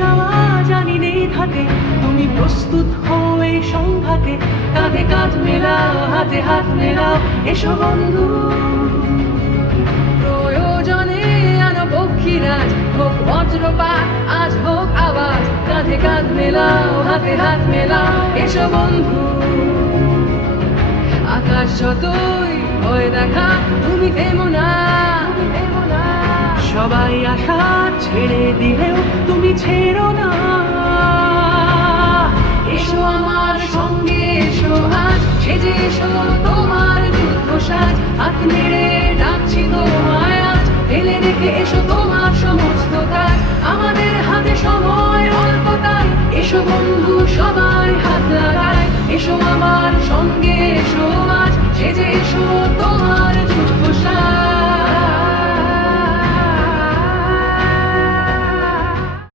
যাওয়া জানি নেই থাকে, তুমি প্রস্তুত হও এই সংঘাতে। কাঁধে কাঁধ মেলাও, হাতে হাত মেলাও, এসো বন্ধু। প্রয়োজনে আনো পক্ষীরাজ, হোক বজ্রপাত আজ হোক আওয়াজ। কাঁধে কাঁধ মেলাও, হাতে হাত মেলাও, এসো বন্ধু। আকাশ যতই ভয় দেখা, তুমি থেমো না। সবাই আশা ছেড়ে দিলেও তুমি ছেড়ো না। এসো আমার সঙ্গে এসো আজ, সেজে এসো তোমার যুদ্ধ সাজ। হাত নেড়ে ডাকছি তোমায় আজ, ফেলে রেখে এসো তোমার সমস্ত কাজ। আমাদের হাতে সময় অল্প তাই, এসো বন্ধু সবাই হাত লাগায়। এসো আমার সঙ্গে এসো আজ, সেজে এসো তোমার যুদ্ধ সাজ।